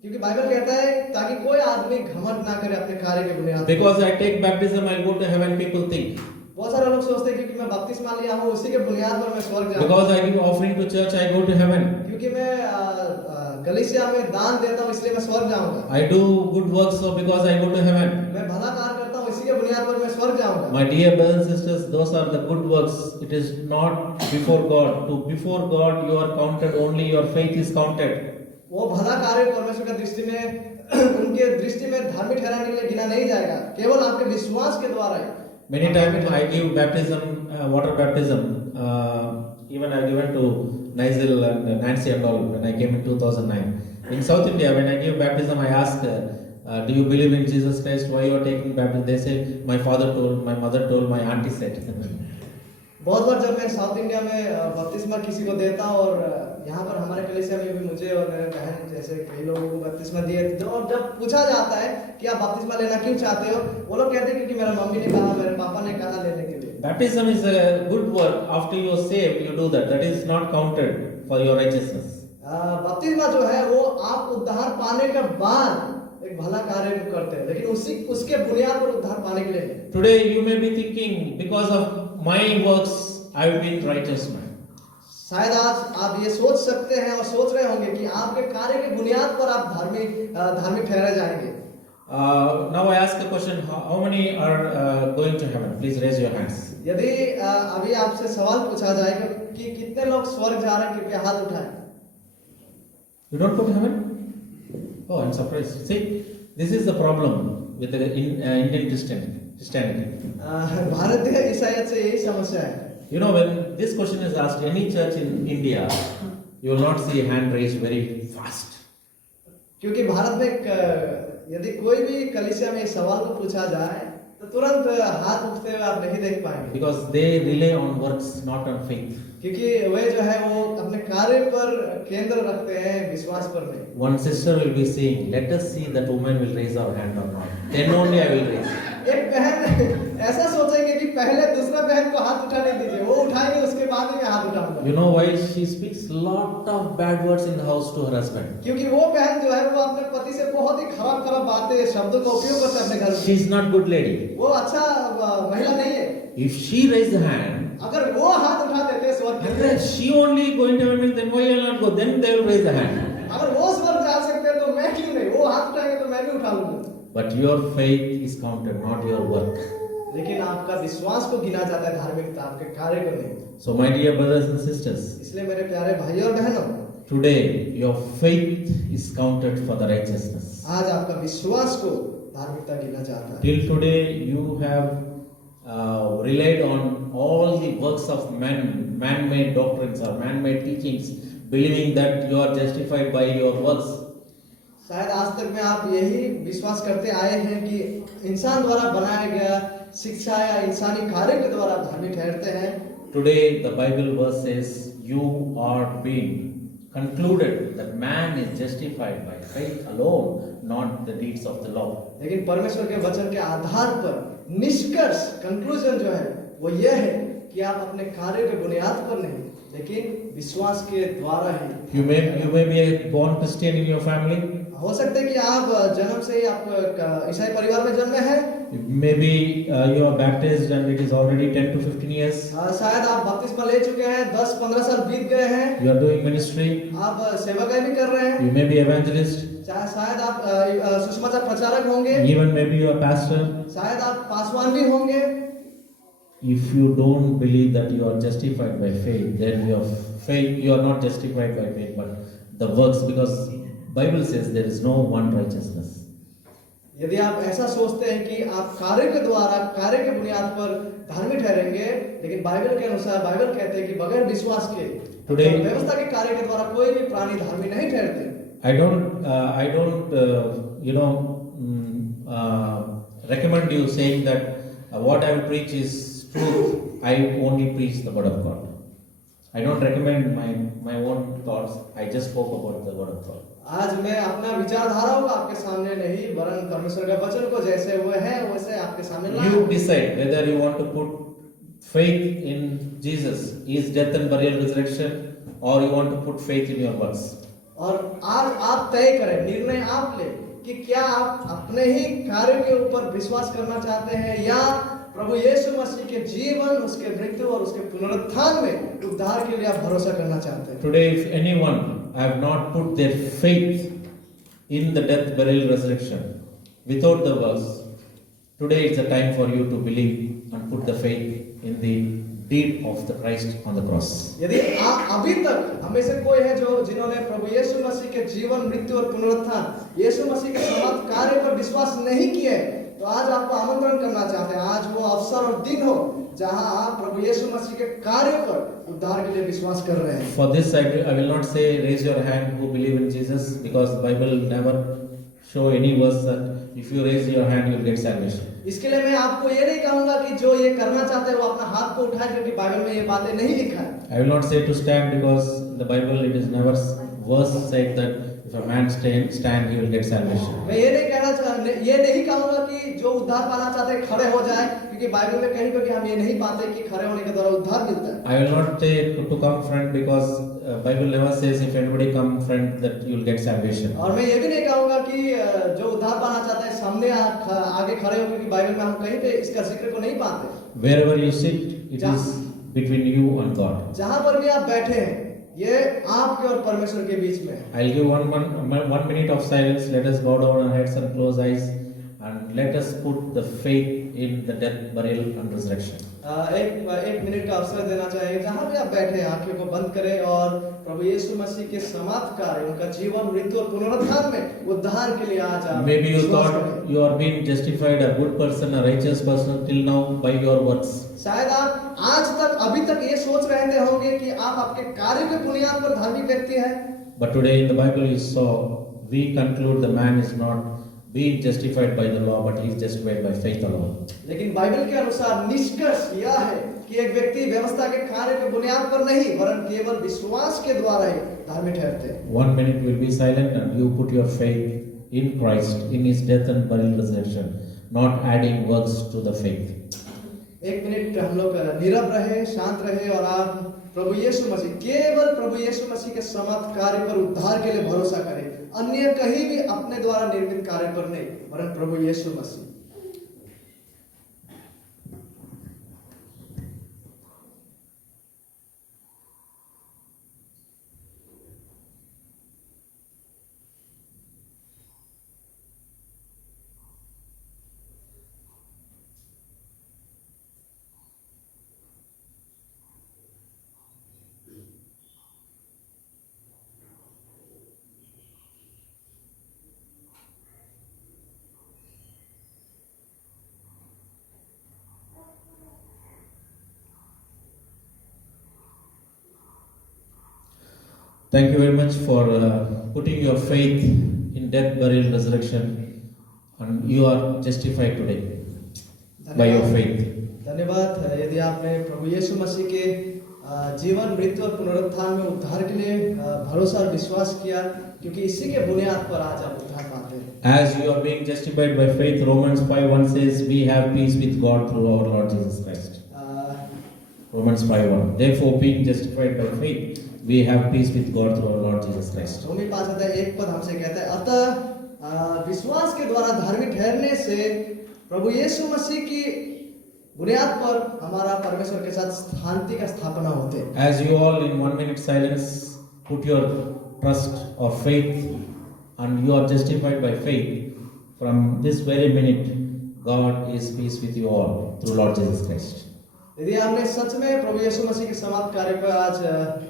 क्योंकि बाइबल कहता है ताकि कोई आदमी घमंड ना करे अपने कार्य के बुनियाद पर। Because I take baptism, I'll go to heaven, people think. बहुत सारे लोग सोचते हैं क्योंकि मैं बपतिस्मा लिया हूँ उसी के बुनियाद पर मैं स्वर्ग जाऊंगा। Because I give offering to church, I go to heaven. क्योंकि मैं कलीसिया में दान देता हूँ इसलिए मैं स्वर्ग जाऊंगा। I do good works, so because I go to heaven. मैं भला कार्य करता हूँ इसी के बुनियाद पर मैं स्वर्ग जाऊंगा। My dear brothers and sisters, those are the good works. It is not before God. Before God, you are counted only, your faith is counted. वो भला कार्य परमेश्वर का दृष्टि में उनके दृष्टि में धार्मिक ठहराने के लिए गिना नहीं जाएगा, केवल आपके विश्वास के द्वारा ही। Many times I give baptism, water baptism. Even I given to Nigel and Nancy and all when I came in 2009. In South India, when I give baptism, I ask, do you believe in Jesus Christ? Why you are taking baptism? They say, my father told, my mother told, my auntie said. बहुत बार जब मैं साउथ इंडिया में बपतिस्मा किसी को देता हूँ, और यहाँ पर हमारे कलीसिया में भी मुझे और मेरे बहन जैसे कई लोगों को बपतिस्मा दिए, जब पूछा जाता है कि आप बपतिस्मा लेना क्यों चाहते हो, वो लोग कहते हैं क्योंकि मेरा मम्मी ने कहा, मेरे पापा ने कहा लेने के लिए। Baptism is a good work. After you are saved, you do that. That is not counted for your righteousness. बपतिस्मा जो है वो आप उद्धार पाने के बाद एक भला कार्य करते हैं, लेकिन उसके बुनियाद पर उद्धार पाने के लिए नहीं। Today you may be thinking, because of my works, I have been righteous man. शायद आज आप ये सोच सकते हैं और सोच रहे होंगे कि आपके कार्य के बुनियाद पर आप धार्मिक ठहरे जाएंगे। Now I ask a question: how many are going to heaven? Please raise your hands. यदि अभी आपसे सवाल पूछा जाए कि कितने लोग स्वर्ग जा रहे हैं, कृपया हाथ उठाएं। You don't go to heaven? Oh, I'm surprised. See, this is the problem with the Indian Christianity. भारतीय ईसाईयत से यही समस्या है। You know, when this question is asked, any church in India, you will not see a hand raised very fast. क्योंकि भारत में यदि कोई भी कलीसिया में इस सवाल को पूछा जाए तो तुरंत हाथ उठते हुए आप नहीं देख पाएंगे। Because they rely on works, not on faith. क्योंकि वे जो है वो अपने कार्य पर केंद्र रखते हैं, विश्वास पर नहीं। One sister will be saying, let us see that woman will raise her hand or not. Then only I will raise. एक बहन ऐसा सोचेंगे कि पहले दूसरा बहन को हाथ उठाने दीजिए, वो उठाएंगे उसके बाद ही मैं हाथ उठाऊंगा। You know why she speaks lot of bad words in the house to her husband? क्योंकि वो बहन जो है वो अपने पति से बहुत ही खराब बातें, शब्दों का उपयोग करते हैं अपने घर में। She is not good lady. वो अच्छा महिला नहीं है। If she raise the hand, अगर वो हाथ उठा देते स्वर्ग के लिए, she only going to heaven, then why I will not go? Then they will raise the hand. अगर वो स्वर्ग जा सकते हैं तो मैं क्यों नहीं? वो हाथ उठाएंगे तो मैं भी उठा लूंगा। But your faith is counted, not your work. लेकिन आपका विश्वास को गिना जाता है, धार्मिकता आपके कार्य को नहीं। So my dear brothers and sisters, इसलिए मेरे प्यारे भाइयों और बहनों, today your faith is counted for the righteousness. आज आपका विश्वास को धार्मिकता गिना जाता है। Till today you have relied on all the works of man-made doctrines or man-made teachings, believing that you are justified by your works. शायद आज तक में आप यही विश्वास करते आए हैं कि इंसान द्वारा बनाया गया शिक्षा या इंसानी कार्य के द्वारा आप धार्मिक ठहरते हैं। Today, the Bible verse says, "You are being concluded that man is justified by faith alone, not the deeds of the law." लेकिन परमेश्वर के वचन के आधार पर निष्कर्ष कंक्लूजन जो है वो ये है कि आप अपने कार्यों के बुनियाद पर नहीं लेकिन विश्वास के द्वारा ही। You may be a born Christian in your family. हो सकता है कि आप जन्म से ही आप ईसाई परिवार में जन्मे हैं। Maybe you are baptized and it is already 10 to 15 years. शायद आप बपतिस्मा ले चुके हैं, 10-15 साल बीत गए हैं। You are doing ministry. आप सेवाकाई भी कर रहे हैं। You may be evangelist. शायद आप सुसमाचार प्रचारक होंगे। Even maybe you are pastor. शायद आप पासवान भी होंगे। If you don't believe that you are justified by faith, then you are not justified by faith, but the works, because Bible says there is no one righteousness. यदि आप ऐसा सोचते हैं कि आप कार्य के द्वारा कार्य के बुनियाद पर धार्मिक ठहरेंगे, लेकिन बाइबल के अनुसार बाइबल कहते हैं कि बगैर विश्वास के व्यवस्था के कार्य के द्वारा कोई भी प्राणी धार्मिक नहीं ठहरते। I don't recommend you saying that what I will preach is truth. I only preach the word of God. I don't recommend my own thoughts. I just spoke about the word of God. आज मैं अपना विचारधाराओं को आपके सामने नहीं वरन परमेश्वर का वचन को जैसे वो है वैसे आपके सामने लाया। You decide whether you want to put faith in Jesus, His death and burial, resurrection, or you want to put faith in your works. और आज आप तय करें, निर्णय आप ले कि क्या आप अपने ही कार्य के ऊपर विश्वास करना चाहते हैं या प्रभु यीशु मसीह के जीवन, उसके मृत्यु और उसके पुनरुत्थान में उद्धार के लिए आप भरोसा करना चाहते हैं। Today, if anyone have not put their faith in the death, burial, resurrection, without the verse, today is the time for you to believe and put the faith in the deed of the Christ on the cross. यदि अभी तक हमें से कोई है जो जिन्होंने प्रभु यीशु मसीह के जीवन, मृत्यु और पुनरुत्थान, यीशु मसीह के समाप्त कार्य पर विश्वास नहीं किए, तो आज आपको आमंत्रण करना चाहते हैं। आज वो अवसर और दिन हो जहां आप प्रभु यीशु मसीह के कार्य पर उद्धार के लिए विश्वास कर रहे हैं। For this, I will not say raise your hand who believe in Jesus, because the Bible never show any verse that if you raise your hand you will get salvation. इसके लिए मैं आपको ये नहीं कहूंगा कि जो ये करना चाहते हैं वो अपना हाथ को उठाए, क्योंकि बाइबल में ये बातें नहीं लिखा है। I will not say to stand, because in the Bible it is never verse said that if a man stand he will get salvation. मैं ये नहीं कहूंगा कि जो उद्धार पाना चाहते हैं खड़े हो जाए, क्योंकि बाइबल में कहीं पर हम ये नहीं पाते कि खड़े होने के द्वारा उद्धार मिलता है। I will not say to come front, because Bible never says if anybody come front that you will get salvation. और मैं ये भी नहीं कहूंगा कि जो उद्धार पाना चाहता है सामने आगे खड़े हो, क्योंकि बाइबल में हम कहीं पे इसका जिक्र को नहीं पाते। Wherever you sit, it is between you and God. जहां पर भी आप बैठे हैं ये आपके और परमेश्वर के बीच में है। I'll give one minute of silence. Let us bow down our heads and close eyes, and let us put the faith in the death, burial and resurrection. एक मिनट का अवसर देना चाहिए। जहां भी आप बैठे हैं आंखों को बंद करें और प्रभु यीशु मसीह के समाप्त कार्य, उनका जीवन, मृत्यु और पुनरुत्थान में उद्धार के लिए आज आप Maybe you विश्वास thought करें। you are being justified, a good person, a righteous person till now by your works. शायद आप आज तक अभी तक ये सोच रहे होंगे कि आप आपके कार्य के बुनियाद पर धार्मिक व्यक्ति हैं। But today in the Bible you saw, we conclude the man is not being justified by the law, but he is justified by faith alone. लेकिन बाइबल के अनुसार निष्कर्ष यह है कि एक व्यक्ति व्यवस्था के कार्य के बुनियाद पर नहीं वरन केवल विश्वास के द्वारा ही धार्मिक ठहरते हैं। 1 minute will be silent, and you put your faith in Christ, in his death and burial resurrection, not adding works to the faith. एक मिनट हम लोग नीरव रहे, शांत रहे और आप प्रभु यीशु मसीह, केवल प्रभु यीशु मसीह के समाप्त कार्य पर उद्धार के लिए भरोसा करें, अन्य कहीं भी अपने द्वारा निर्मित कार्य पर नहीं वरन प्रभु यीशु मसीह। Thank you very much for putting your faith in death, burial, resurrection, and you are justified today by your faith. धन्यवाद। यदि आपने प्रभु यीशु मसीह के जीवन, मृत्यु और पुनरुत्थान में उद्धार के लिए भरोसा और विश्वास किया, क्योंकि इसी के बुनियाद पर आज आप उद्धार पाते हैं। As you are being justified by faith, Romans 5:1 says, we have peace with God through our Lord Jesus Christ. Romans 5:1. Therefore, being justified by faith, we have peace with God through our Lord Jesus Christ. रोमी 5:1 पद हमसे कहता है, अतः विश्वास के द्वारा धार्मिक ठहरने से प्रभु यीशु मसीह की बुनियाद पर हमारा परमेश्वर के साथ शांति का स्थापना होते हैं। As you all in 1 minute silence put your trust or faith and you are justified by faith, from this very minute, God is peace with you all through Lord Jesus Christ. यदि आपने सच में प्रभु यीशु मसीह के समाप्त कार्य पर आज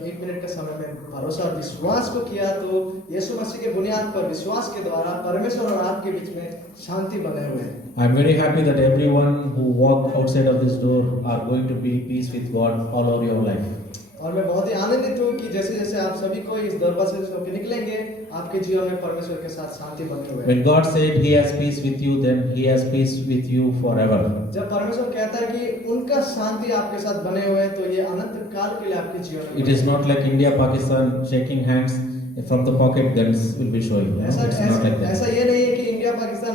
1 मिनट के समय में भरोसा और विश्वास को किया, तो यीशु मसीह के बुनियाद पर विश्वास के द्वारा परमेश्वर और आपके बीच में शांति बने हुए हैं। I am very happy that everyone who walk outside of this door are going to be peace with God all over your life. और मैं बहुत ही आनंदित हूँ कि जैसे जैसे आप सभी को इस दरवाजे से होकर निकलेंगे, आपके जीवन में परमेश्वर के साथ शांति बने हुए हैं। When God said He has peace with you, then He has peace with you forever. जब परमेश्वर कहता है कि उनका शांति आपके साथ बने हुए हैं, तो ये अनंत काल के लिए आपके जीवन में It is not like India, Pakistan shaking hands from the pocket guns will be showing. No, ऐसा it's not like that. ऐसा ये नहीं है कि इंडिया पाकिस्तान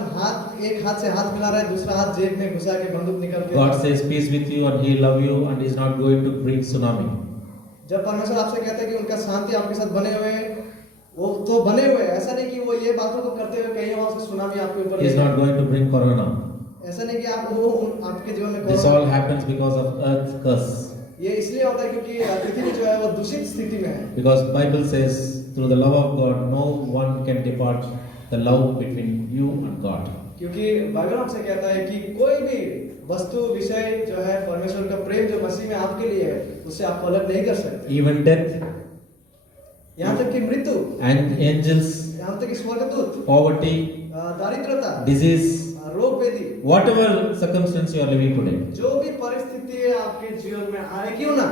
एक हाथ से हाथ मिला रहा है, दूसरा हाथ जेब में घुसा के बंदूक निकल के। God says peace with you and He love you and is not going to bring tsunami. जब परमेश्वर आपसे कहता है कि उनका शांति आपके साथ बने हुए हैं, वो तो बने हुए हैं। ऐसा नहीं कि वो ये बातों को करते हुए कहीं और से सुनामी आपके ऊपर He is not going to bring corona. ऐसा नहीं कि आप वो आपके जीवन में This all happens because of earth curse. ये इसलिए होता है क्योंकि पृथ्वी जो है वो दूषित स्थिति में है। Because Bible says through the love of God, no one can depart the love between you and God. क्योंकि बाइबल हमसे कहता है कि कोई भी वस्तु विषय जो है परमेश्वर का प्रेम जो मसीह में आपके लिए है, उससे आप अलग नहीं कर सकते। Even death यहाँ तक कि मृत्यु, and angels, यहाँ तक कि स्वर्गदूत, poverty, दारिद्रता, disease, रोग वेदी, whatever circumstance you are living today, जो भी परिस्थिति आपके जीवन में आए क्यों ना,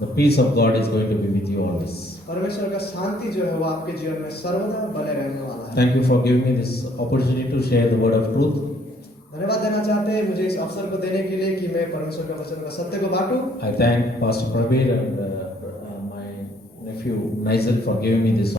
the peace of God is going to be with you always. परमेश्वर का शांति जो है वो आपके जीवन में सर्वदा बने रहने वाला है। Thank you for giving me this opportunity to share the word of truth. धन्यवाद देना चाहते हैं मुझे इस अवसर को देने के लिए कि मैं परमेश्वर का वचन का सत्य को बांटूं। I thank Pastor Prabir and my nephew Nigel for giving me this